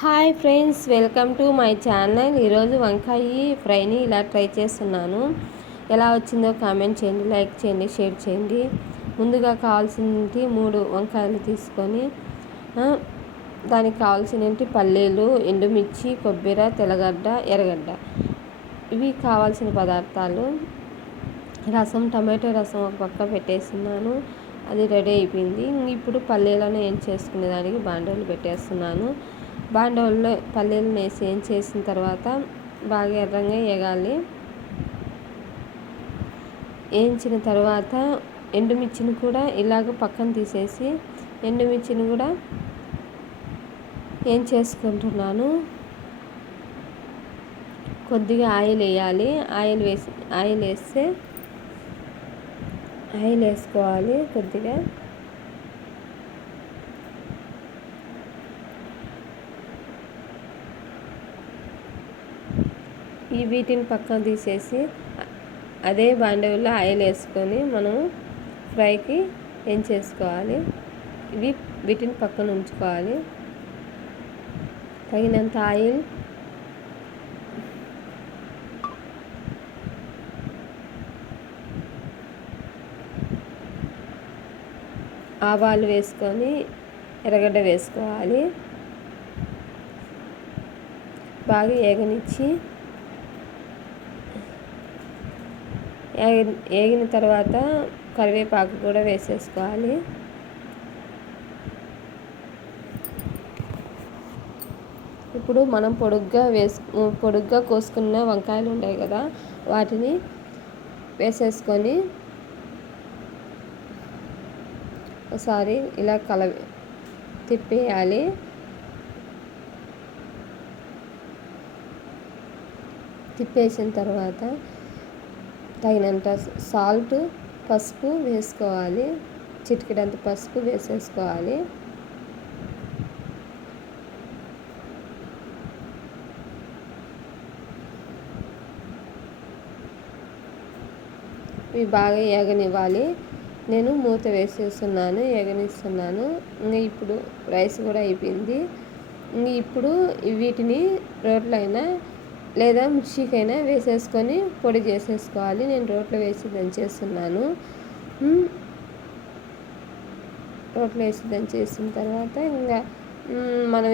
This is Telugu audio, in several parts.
Hi friends, welcome to my channel. ఈరోజు వంకాయ ఫ్రైని ఇలా ట్రై చేస్తున్నాను. ఎలా వచ్చిందో కామెంట్ చేయండి, లైక్ చేయండి, షేర్ చేయండి. ముందుగా కావాల్సినవి 3 వంకాయలు తీసుకొని దానికి కావాల్సినవి పల్లీలు, ఎండుమిర్చి, కొబ్బరి, తెల్లగడ్డ, ఎర్రగడ్డ. ఇవి కావాల్సిన పదార్థాలు. రసం, టమాటో రసం ఒక పక్క పెట్టేస్తున్నాను, అది రెడీ అయిపోయింది. ఇప్పుడు పల్లీలను ఏం చేసుకునే దానికి బాండీలు పెట్టేస్తున్నాను. బాండీలో పల్లీలను వేసి ఏం చేసిన తర్వాత బాగా ఎర్రంగా వేగాలి. వేయించిన తర్వాత ఎండుమిర్చిని కూడా ఇలాగ పక్కన తీసేసి ఎండుమిర్చిని కూడా ఏం చేసుకుంటున్నాను. కొద్దిగా ఆయిల్ వేయాలి. ఆయిల్ వేసుకోవాలి కొద్దిగా. వీటిని పక్కన తీసేసి అదే బాండీలో ఆయిల్ వేసుకొని మనం ఫ్రైకి ఏం చేసుకోవాలి. వీటిని పక్కన ఉంచుకోవాలి. తగినంత ఆయిల్, ఆవాలు వేసుకొని ఎర్రగడ్డ వేసుకోవాలి. బాగా ఏగనిచ్చి వేగిన తర్వాత కరివేపాకు కూడా వేసేసుకోవాలి. ఇప్పుడు మనం పొడుగ్గా కోసుకున్న వంకాయలు ఉంటాయి కదా, వాటిని వేసేసుకొని ఒకసారి ఇలా తిప్పేయాలి. తిప్పేసిన తర్వాత తగినంత సాల్ట్, పసుపు వేసుకోవాలి. చిటికెడంత పసుపు వేసేసుకోవాలి. ఇవి బాగా ఏగనివ్వాలి. నేను మూత వేసేస్తున్నాను, ఏగనిస్తున్నాను. ఇప్పుడు రైస్ కూడా అయిపోయింది. ఇప్పుడు వీటిని రోట్లో అయినా లేదా మిక్సీకైనా వేసేసుకొని పొడి చేసేసుకోవాలి. నేను రోట్లో వేసి దంచేస్తున్నాను. రోట్లో వేసి దంచేసిన తర్వాత ఇంకా మనం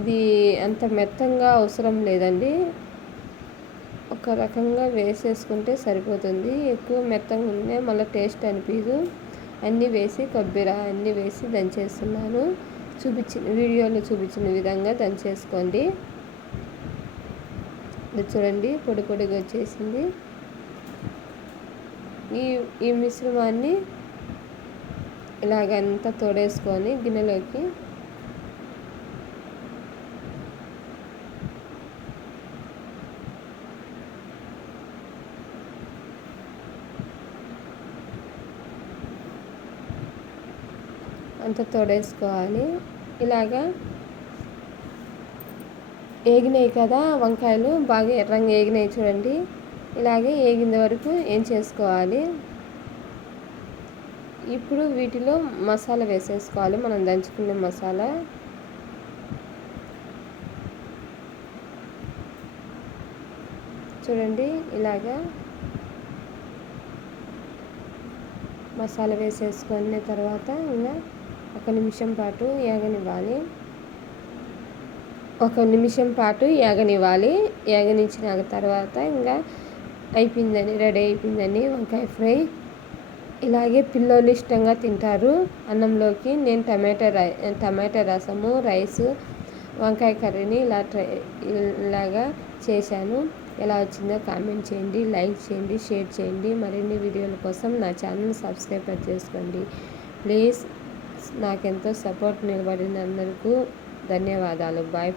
ఇది అంత మెత్తంగా అవసరం లేదండి. ఒక రకంగా వేసేసుకుంటే సరిపోతుంది. ఎక్కువ మెత్తంగా ఉంటే మళ్ళీ టేస్ట్ అనిపించదు. అన్నీ వేసి కొబ్బరి అన్నీ వేసి దంచేస్తున్నాను. వీడియోలో చూపించిన విధంగా దంచేసుకోండి. చూడండి, పొడి పొడిగా వచ్చేసింది. ఈ మిశ్రమాన్ని ఇలాగంతా తోడేసుకొని గిన్నెలోకి అంతా తోడేసుకోవాలి. ఇలాగా ఏగినాయి కదా వంకాయలు, బాగా ఎర్రంగా ఏగినాయి చూడండి. ఇలాగే ఏగిన వరకు ఏం చేసుకోవాలి. ఇప్పుడు వీటిలో మసాలా వేసేసుకోవాలి, మనం దంచుకునే మసాలా. చూడండి, ఇలాగా మసాలా వేసేసుకున్న తర్వాత ఇంకా 1 నిమిషం పాటు ఏగనివ్వాలి. 1 నిమిషం పాటు ఏగనివ్వాలి. ఏగనిచ్చిన తర్వాత ఇంకా అయిపోయిందని, రెడీ అయిపోయిందని వంకాయ ఫ్రై. ఇలాగే పిల్లలు ఇష్టంగా తింటారు అన్నంలోకి. నేను టమాటా రసము, రైసు, వంకాయ కర్రీని ఇలాగా చేశాను. ఎలా వచ్చిందో కామెంట్ చేయండి, లైక్ చేయండి, షేర్ చేయండి. మరిన్ని వీడియోల కోసం నా ఛానల్ సబ్స్క్రైబ్ చేసుకోండి ప్లీజ్. నాకెంతో సపోర్ట్ నిలబడినందుకు ధన్యవాదాలు. బాయ్.